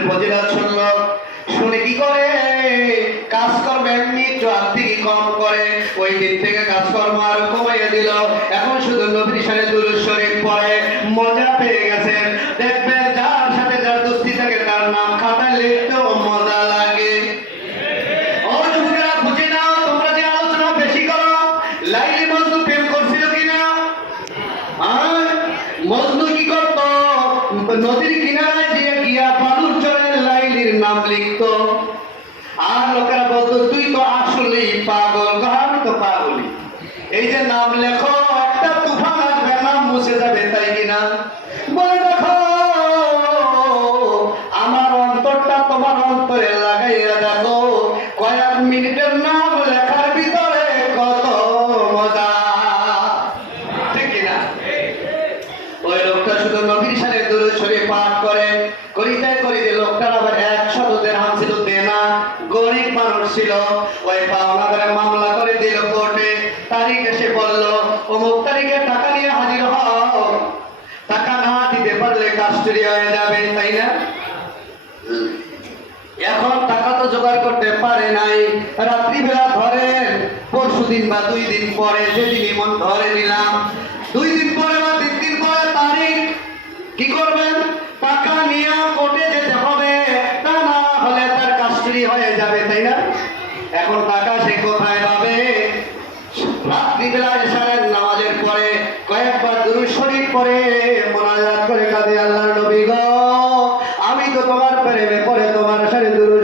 রসুলের ফজিলত শুনল। শুনে কি করে? কাজকর্ম এমনি, একটু আর্থিক কম করে। ওই দিন থেকে কাজকর্ম আরও কমাইয়া দিল। এখন শুধু নবীর সালে দুরুদ শরীফ পড়ে। মজা পেয়ে তোমার অন্তরে লাগাইয়া দেখো। কয়েক মিনিটের নাম লেখার ভিতরে কত মজা। ঠিক না ওই লোকটা শুধু নবীর সাথে দুরূদ শরীফ পাঠ করে। করিতে করিতে আবার একশত দেড়হাম ছিল, দেনা গরিব মানুষ ছিল। ওই পাওনাদারে মামলা করে দিল কোর্টে। তারিখ এসে বলল, অমুক তারিখে টাকা নিয়ে হাজির হও। টাকা না দিতে পারলে কাস্টডি হয়ে যাবে, তাই না? এখন টাকা তো জোগাড় করতে পারে নাই। রাত্রিবেলা ধরে পরশু দিন বা দুই দিন পরে যেদিন মন ধরে নিলাম। দুই দিন পরে বা তিন দিন পরে তারিখ, কি করবেন? টাকা নিয়ে কোর্টে যেতে হবে। তা না হলে তার কাস্টডি হয়ে যাবে, তাই না? এখন টাকা সে কোথায় পাবে? রাত্রিবেলা এসারের নামাজের পরে কয়েকবার দুরুদ শরীফ পরে মোনাজাত করে কাঁদে আল্লাহ নবী গো। আমি তো তোমার প্রেমে পড়ে, তোমার সাথে দুরুদ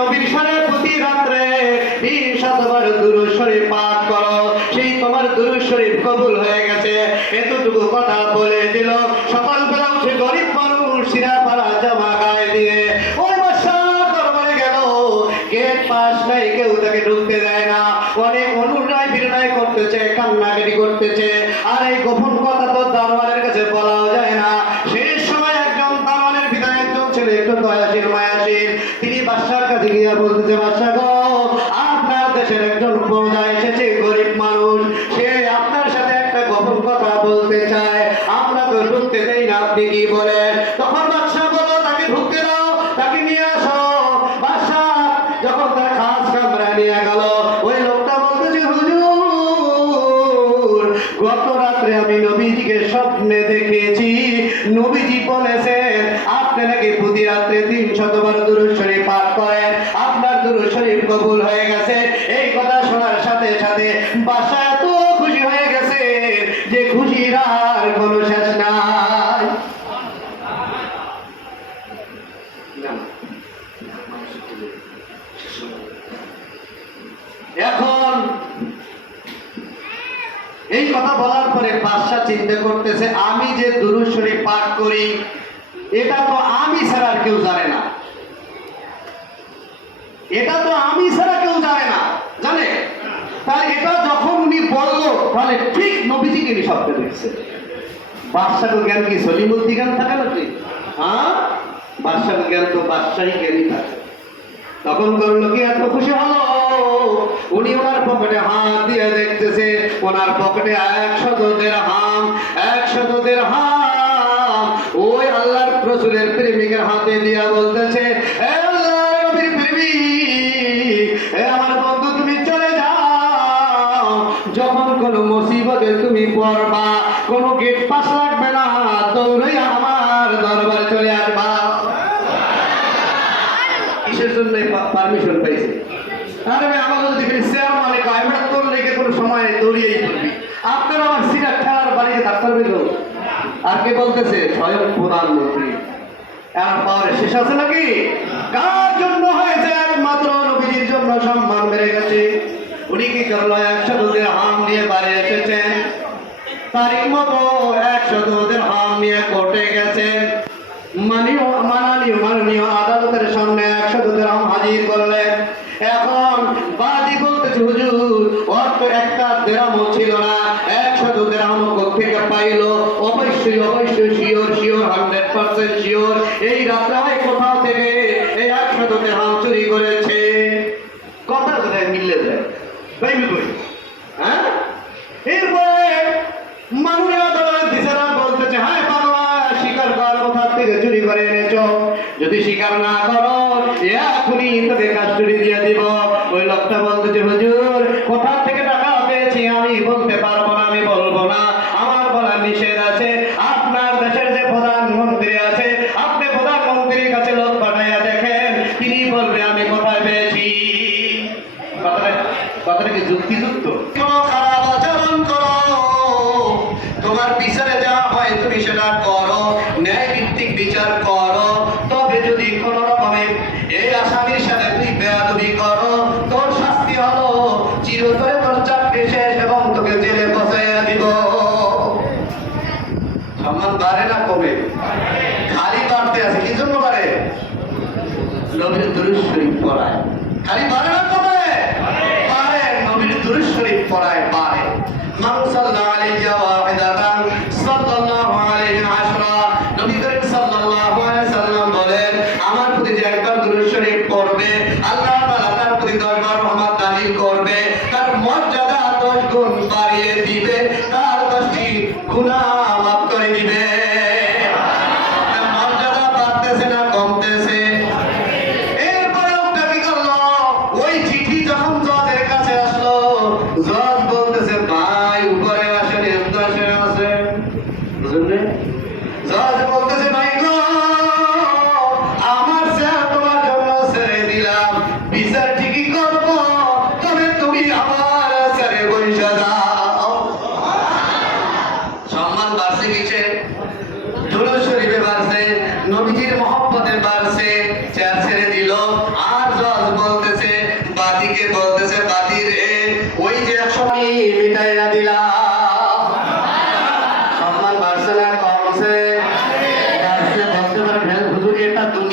নবীর সাথে প্রতি রাত্রে তিন শতবার পাঠ করো। সেই তোমার শরীফ কবুল হয়ে গেছে। এতটুকু কথা বলে দিল। সকালবেলা উঠে গরিব মানুষ সিরা পাড়া জামা গায়ে দিয়ে ওই বাদশা দরবারে গেল। গেট পাস নাই, কেউ তাকে ঢুকতে দেয় না। অনেক অনুনয় বিনয় করতেছে, কান্নাকাটি করতেছে। আর এই গোপন কথা তো দারোয়ানের কাছে বলাও যায় না। শেষ সময় একজন দারোয়ানের ভিতরে একজন ছেলে, একটু দয়াশীল, মায়াশীল। তিনি বাদশার কাছে গিয়ে বলতেছে বাদশা গো, আপনার দেশের একজন প্রজা এসেছে, গরিব মানুষ। সে আপনার সাথে একটা গোপন কথা বলতে চায়। আমরা তো ঢুকতে দেই না, আপনি কি বলেন? তখন বাদশা বলো তাকে ঢুকতে দাও, তাকে নিয়ে আসো। বাদশা যখন তার খাস কামরা নিয়ে গেল, ওই লোকটা বলতেছে, হুজুর, গত রাত্রে আমি নবীজিকে স্বপ্নে দেখেছি। নবীজি বলেছেন, আপনি নাকি প্রতি রাত্রে তিন শতবার দুরূদ শরীফ পাঠ করেন আপনার দুরূদ শরীফ কবুল হয়ে গেছে। এই কথা শোনার সাথে সাথে বাসা এত খুশি হয়ে গেছে যে খুশির আর কোনো শেষ নাই। এখন এই কথা বলার পরে বাদশাহ চিন্তা করতেছে, আমি যে শরীফ পাঠ করি, এটা তো আমি ছাড়া আর কেউ জানে না। এটা তো আমি ছাড়া কেউ জানে না। জানে? তাহলে এটা যখন উনি বলল, তাহলে ঠিক নবীজিকে উনি স্বপ্নে দেখছে। বাদশাহ জ্ঞান কি সলিমুদ্দি জ্ঞান থাকে নাকি হ্যাঁ? বাদশাহ জ্ঞান তো বাদশাহী জ্ঞানই থাকে। তখন করল কি, এত খুশি হলো? উনি ওনার পকেটে হাত দিয়ে দেখতেছে, ওনার পকেটে একশো একশত হাম, একশো একশত হাম। ওই আল্লাহর রসুলের প্রেমিকের হাতে দিয়া বলতেছে তুমি পড়বা, কোনো গেট পাস লাগবে না দৌড়ে আমার দরবার চলে আসবা। কিসের জন্য পারমিশন পাইছে? আরে তোর লেগে সময় দৌড়িয়েই আমার সিরা খেলার আর কে বলতেছে, স্বয়ং প্রধানমন্ত্রী। শেষ আছে নাকি? কার জন্য হয়েছে একমাত্র নবীজির জন্য সম্মান বেড়ে গেছে? উনি কি করল দুধের হাম নিয়ে বাড়ি এসেছেন? মানীয় মাননীয় মাননীয় আদালতের সামনে একশো দুধের হাম হাজির করলেন এখন বাদী বলতেছে একটা দেরামও ছিল না। একশো দুধের হাম থেকে পাইলো। অবশ্যই অবশ্যই, শিওর শিওর হান্ড্রেড এই রাত্রে হয় কোথাও থেকে এই একশো দুধের হাম চুরি করেছে কথা কোথায় মিললে যায় পাইবি কই হ্যাঁ এরপরে মাননীয় আদালত বিচারা বলতেছে হায় বাংলা স্বীকার কর কোথা থেকে চুরি করে এনেছো যদি স্বীকার না করো এখনই তোকে কাস্টডি দিয়ে দিব ওই লোকটা বলতেছে হুজুর কোথা থেকে পেয়েছি আমি বলতে পারব না, আমি বলব না। আমার বলার নিষেধ আছে। আপনার দেশের যে প্রধানমন্ত্রী আছে, আপনি প্রধানমন্ত্রীর কাছে লোক পাঠাইয়া দেখেন, তিনি বলবে, আমি কোথায় পেয়েছি? কথাটা কি যুক্তিযুক্ত? তোমার বিচারে যা হয়, তুমি সেটা করো। ন্যায় ভিত্তিক বিচার করো। তবে যদি কোন রকমে এই আসামির সাথে বেয়াদবি করো, তোর শাস্তি হলো চিরতরে তোর চাকরি শেষ এবং তোকে জেলে বসাইয়া দিব সম্মান বাড়ে না কমে খালি বাড়তে আছে কি জন্য বাড়ে নবীর দুরুদ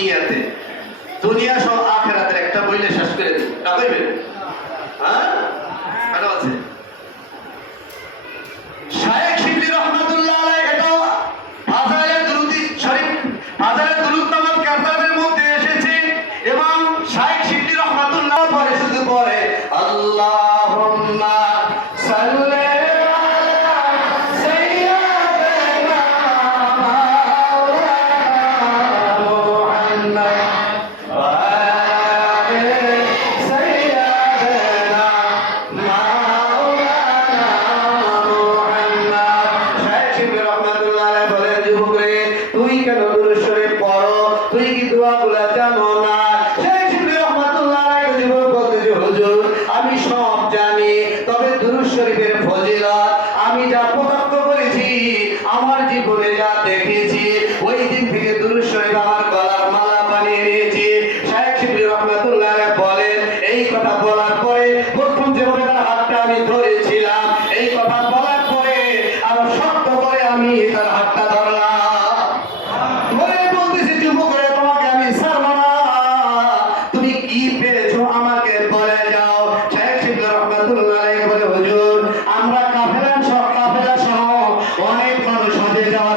দুনিয়াতে। দুনিয়া সব পেয়েছি। ওই দিন থেকে দুরুদ শরীফ গলার মালা বানিয়ে নিয়েছি। শাহেখ শিবলি রহমাতুল্লাহ বলেন, এই কথা বলার পরে প্রথম যেভাবে তার হাতটা আমি ধরেছিলাম, এই কথা বলার পরে আরও শক্ত করে আমি তার হাতটা ধরলাম। তুমি কি পেরেছ আমাকে বলে যাও? শাহেখ শিবলি রহমাতুল্লাহ বলে আমরা কাফেলা সব কাফেলা সহ অনেক মানুষ হতে যাওয়ার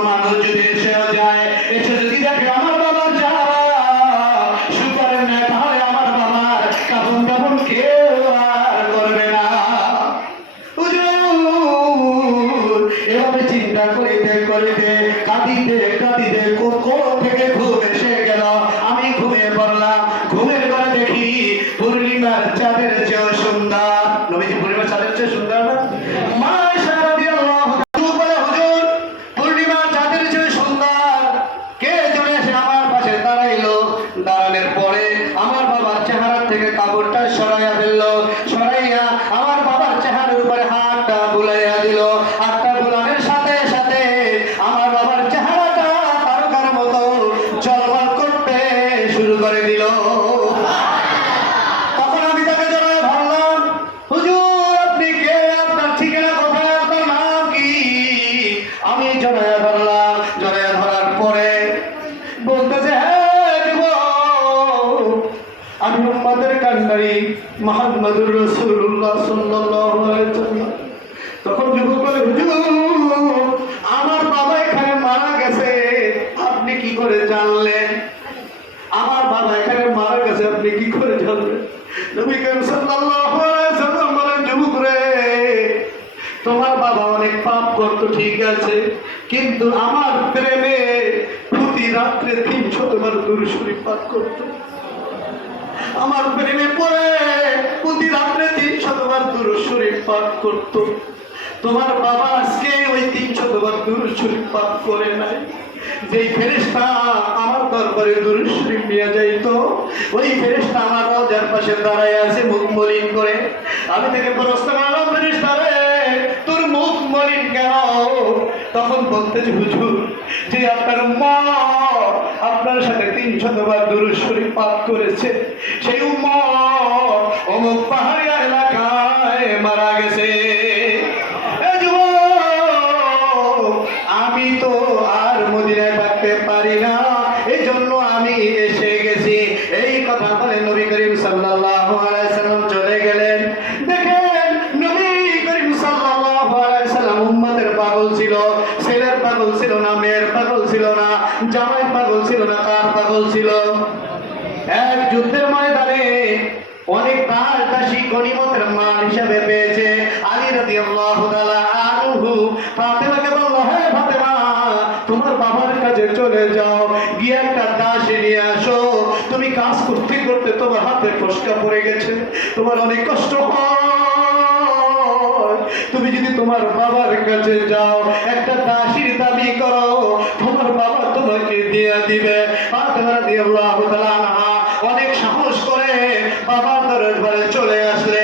do that. মোহাম্মদুর রসুল্লাহ সাল্লাল্লাহু আলাইহি তখন যুবক বলে আমার বাবা এখানে মারা গেছে। আপনি কি করে জানলেন? আমার বাবা এখানে মারা গেছে, আপনি কি করে জানলেন? নবী করিম সাল্লাল্লাহু আলাইহি সাল্লাম যুবক রে, তোমার বাবা অনেক পাপ করতো, ঠিক আছে। কিন্তু আমার প্রেমে প্রতি রাত্রে তিনশো তোমার দুরুসুরি পাঠ করতো। আমার প্রেমে পড়ে বাবার দুরু শরীফ পাঠ করত। তোমার বাবা আজকে ওই তিনশো তোমার দুরু শরীফ পাঠ করে নাই। ফেরেস্তা আমার দরবারে দুরু শরীফ নিয়ে যাইত, ওই ফেরেস্তা আমার পাশে দাঁড়ায় আছে, মুখ মলিন করে। আমি তাকে প্রশ্ন করলাম ফেরেস্তা রে তোর মুখ মলিন কেন? তখন বলতেছে হুজুর, যে আপনার মা আপনার সাথে তিন শতবার দুরুশ্বরী পাপ করেছে, সেই উম্মা অমুক পাহাড় আমাদের নবী করিম সাল্লাল্লাহু আলাইহি কাজ করতে করতে তোমার হাতে ফসকা পড়ে গেছে, তোমার অনেক কষ্ট তুমি যদি তোমার বাবার কাছে যাও, একটা দাসির দাবি করো, তোমার বাবা তোমাকে দিয়ে দিবে। অনেক সাহস করে বাবা তোর ঘরে চলে আসলে।